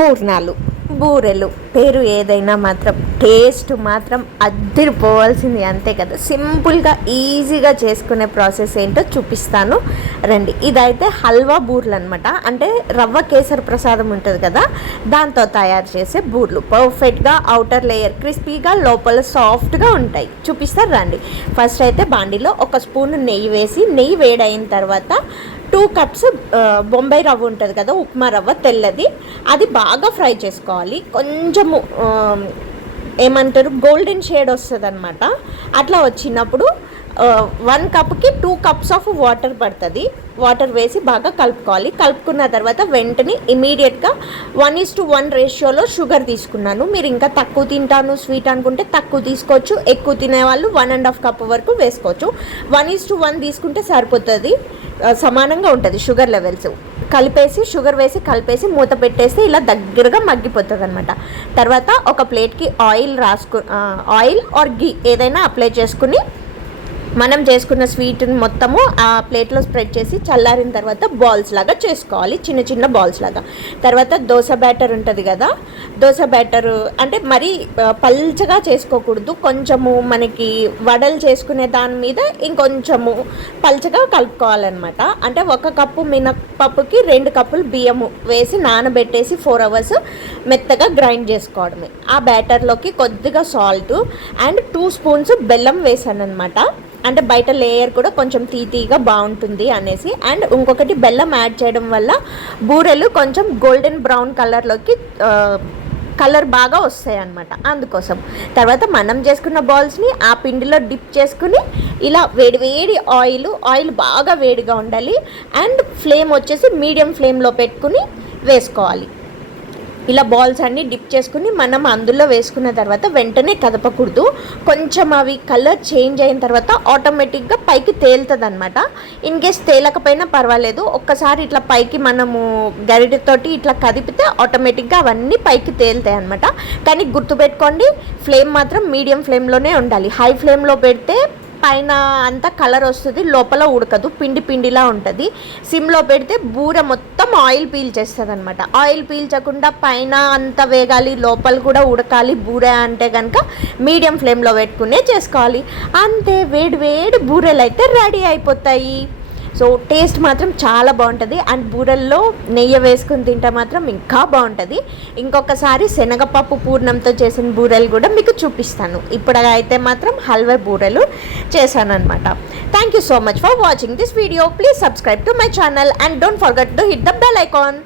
పూర్ణాలు బూరెలు పేరు ఏదైనా మాత్రం టేస్ట్ మాత్రం అద్దరిపోవాల్సింది అంతే కదా. సింపుల్గా ఈజీగా చేసుకునే ప్రాసెస్ ఏంటో చూపిస్తాను. రండి ఇదైతే హల్వా బూర్లు అనమాట అంటే రవ్వ కేసర ప్రసాదం ఉంటుంది కదా దాంతో తయారు చేసే బూర్లు. పర్ఫెక్ట్గా అవుటర్ లేయర్ క్రిస్పీగా లోపల సాఫ్ట్గా ఉంటాయి. చూపిస్తారు రండి. ఫస్ట్ అయితే బాండీలో ఒక స్పూన్ నెయ్యి వేసి నెయ్యి వేడైన తర్వాత టూ కప్స్ బొంబాయి రవ్వ ఉంటుంది కదా ఉప్మా రవ్వ తెల్లది. అది బాగా ఫ్రై చేసుకోవాలి. కొంచెము ఏమంటారు గోల్డెన్ షేడ్ వస్తుంది అనమాట అట్లా వచ్చినప్పుడు వన్ కప్కి టూ కప్స్ ఆఫ్ వాటర్ పడుతుంది. వాటర్ వేసి బాగా కలుపుకోవాలి. కలుపుకున్న తర్వాత వెంటనే ఇమీడియట్గా వన్ ఈస్ టు వన్ రేషియోలో షుగర్ తీసుకున్నాను. మీరు ఇంకా తక్కువ తింటాను స్వీట్ అనుకుంటే తక్కువ తీసుకోవచ్చు. ఎక్కువ తినే వాళ్ళు వన్ అండ్ హాఫ్ కప్ వరకు వేసుకోవచ్చు. వన్ ఈస్ టు వన్ తీసుకుంటే సరిపోతుంది. సమానంగా ఉంటుంది షుగర్ లెవెల్స్ కలిపేసి షుగర్ వేసి కలిపేసి మూత పెట్టేస్తే ఇలా దగ్గరగా మగ్గిపోతుంది అనమాట తర్వాత ఒక ప్లేట్కి ఆయిల్ రాసుకు ఆయిల్ ఆర్ గీ ఏదైనా అప్లై చేసుకుని మనం చేసుకున్న స్వీట్ని మొత్తము ఆ ప్లేట్లో స్ప్రెడ్ చేసి చల్లారిన తర్వాత బాల్స్ లాగా చేసుకోవాలి. చిన్న చిన్న బాల్స్ లాగా. తర్వాత దోశ బ్యాటర్ ఉంటుంది కదా దోశ బ్యాటర్ అంటే మరీ పల్చగా చేసుకోకూడదు. కొంచెము మనకి వడలు చేసుకునే దాని మీద ఇంకొంచెము పల్చగా కలుపుకోవాలన్నమాట. అంటే ఒక కప్పు మినపప్పుకి రెండు కప్పులు బియ్యము వేసి నానబెట్టేసి ఫోర్ అవర్స్ మెత్తగా గ్రైండ్ చేసుకోవడమే. ఆ బ్యాటర్లోకి కొద్దిగా సాల్ట్ అండ్ టూ స్పూన్స్ బెల్లం వేసాను అనమాట అంటే బయట లేయర్ కూడా కొంచెం తీతీగా బాగుంటుంది అనేసి. అండ్ ఇంకొకటి బెల్లం యాడ్ చేయడం వల్ల బూరెలు కొంచెం గోల్డెన్ బ్రౌన్ కలర్లోకి కలర్ బాగా వస్తాయి అన్నమాట అందుకోసం. తర్వాత మనం చేసుకున్న బాల్స్ని ఆ పిండిలో డిప్ చేసుకుని ఇలా వేడివేడి ఆయిల్ ఆయిల్ బాగా వేడిగా ఉండాలి. అండ్ ఫ్లేమ్ వచ్చేసి మీడియం ఫ్లేమ్లో పెట్టుకుని వేసుకోవాలి. ఇలా బాల్స్ అన్ని డిప్ చేసుకుని మనం అందులో వేసుకున్న తర్వాత వెంటనే కదపకూడదు. కొంచెం అవి కలర్ చేంజ్ అయిన తర్వాత ఆటోమేటిక్గా పైకి తేలుతుంది అనమాట ఇన్ కేస్ తేలకపోయినా పర్వాలేదు. ఒక్కసారి ఇట్లా పైకి మనము గరిటతోటి ఇట్లా కదిపితే ఆటోమేటిక్గా అవన్నీ పైకి తేలుతాయి అనమాట కానీ గుర్తుపెట్టుకోండి ఫ్లేమ్ మాత్రం మీడియం ఫ్లేమ్లోనే ఉండాలి. హై ఫ్లేమ్లో పెడితే పైన అంతా కలర్ వస్తుంది లోపల ఉడకదు పిండి పిండిలా ఉంటుంది. సిమ్లో పెడితే బూర మొత్తం ఆయిల్ పీల్చేస్తుంది అనమాట ఆయిల్ పీల్చకుండా పైన అంతా వేగాలి లోపల కూడా ఉడకాలి బూర అంటే కనుక మీడియం ఫ్లేమ్లో పెట్టుకునే చేసుకోవాలి. అంతే వేడి వేడి బూరెలు అయితే రెడీ అయిపోతాయి. సో టేస్ట్ మాత్రం చాలా బాగుంటుంది. అండ్ బూరెల్లో నెయ్యి వేసుకుని తింటే మాత్రం ఇంకా బాగుంటుంది. ఇంకొకసారి శనగపప్పు పూర్ణంతో చేసిన బూరెలు కూడా మీకు చూపిస్తాను. ఇప్పుడు అయితే మాత్రం హల్వా బూరెలు చేశాను అనమాట thank you so much for watching this video please subscribe to my channel and don't forget to hit the bell icon